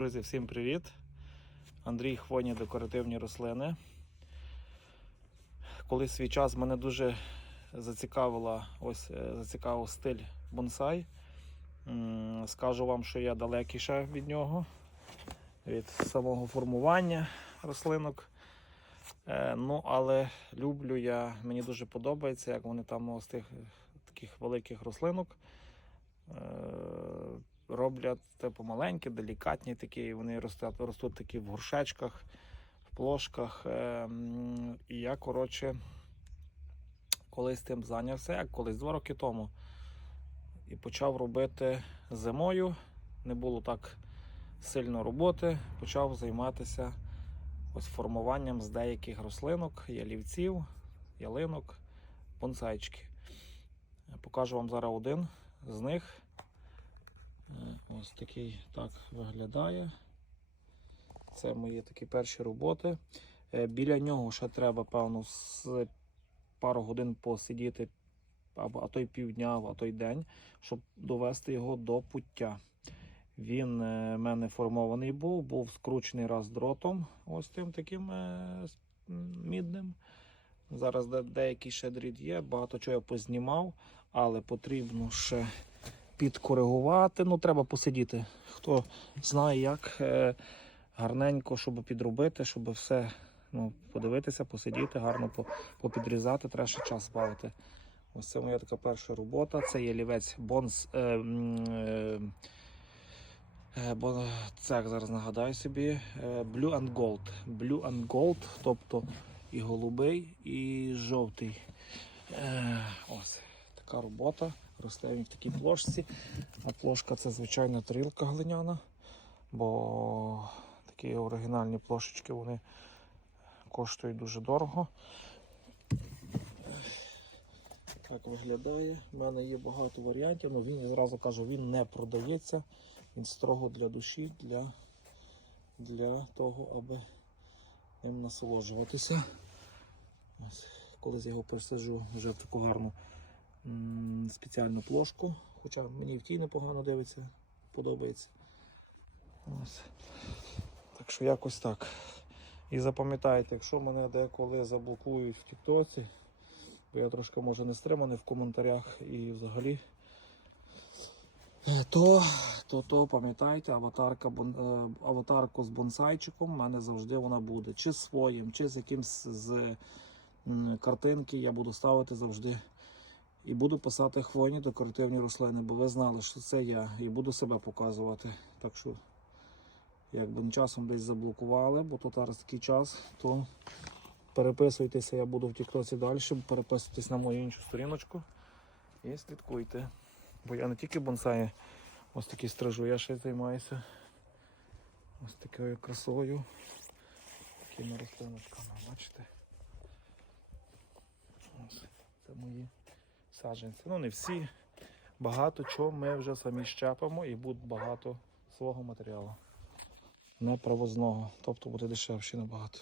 Друзі, всім привіт! Андрій Хвойні декоративні рослини. Колись свій час мене дуже зацікавила, ось, е, зацікавив стиль бонсай. Скажу вам, що я далекий ще від нього, від самого формування рослинок. Е, Ну, але люблю я, мені дуже подобається, як вони там з тих таких великих рослинок. Роблять типу маленькі, делікатні такі. Вони ростуть, ростуть такі в горшечках, в плошках. Е, І я, коротше, колись тим зайнявся, як колись два роки тому. І почав робити зимою. Не було так сильно роботи. Почав займатися ось формуванням з деяких рослинок, ялівців, ялинок, бонсайчики. Покажу вам зараз один з них. Е, Ось такий так виглядає. Це мої такі перші роботи. Е, Біля нього ще треба, певно, з пару годин посидіти, а то й півдня, а то й день, щоб довести його до пуття. Він е, в мене формований був, був скручений раз дротом, ось тим таким мідним. Зараз де- деякий ще дріт є, багато чого я познімав, але потрібно ще підкоригувати. Ну, треба посидіти. Хто знає, як е, гарненько, щоб підробити, щоб все ну, подивитися, посидіти, гарно попідрізати, треба ще час збавити. Ось це моя така перша робота. Це є лівець Бонс. Е, е, е, бо, так, зараз нагадаю собі. е, Blue and Gold. Blue and Gold, тобто і голубий, і жовтий. Робота. Росте він в такій плошці. А плошка це звичайна тарілка глиняна, бо такі оригінальні плошечки вони коштують дуже дорого. Так виглядає. У мене є багато варіантів, але він зразу кажу, він не продається. Він строго для душі, для, для того, аби ним насолоджуватися. Ось, колись я його пересаджу вже в таку гарну спеціальну плошку. Хоча мені в тій непогано дивиться, подобається. Ось. Так що якось так. І запам'ятайте, якщо мене деколи заблокують в Тіктоці, бо я трошки може не стриманий в коментарях і взагалі. То, то, то пам'ятайте, аватарка, е, аватарку з бонсайчиком в мене завжди вона буде. Чи своїм, чи з якимсь з картинки я буду ставити завжди. І буду писати хвойні декоративні рослини, бо ви знали, що це я, і буду себе показувати. Так що, якби часом десь заблокували, бо то зараз такий час, то переписуйтеся, я буду в Тіктоці далі, переписуйтесь на мою іншу сторіночку і слідкуйте. Бо я не тільки бонсаї ось такі стражу, я ще займаюся ось такою красою. Такими рослиночками, бачите? Ось, це мої саджанці. Ну не всі. Багато чого ми вже самі щепимо і буде багато свого матеріалу. Не провозного, тобто буде дешевше набагато.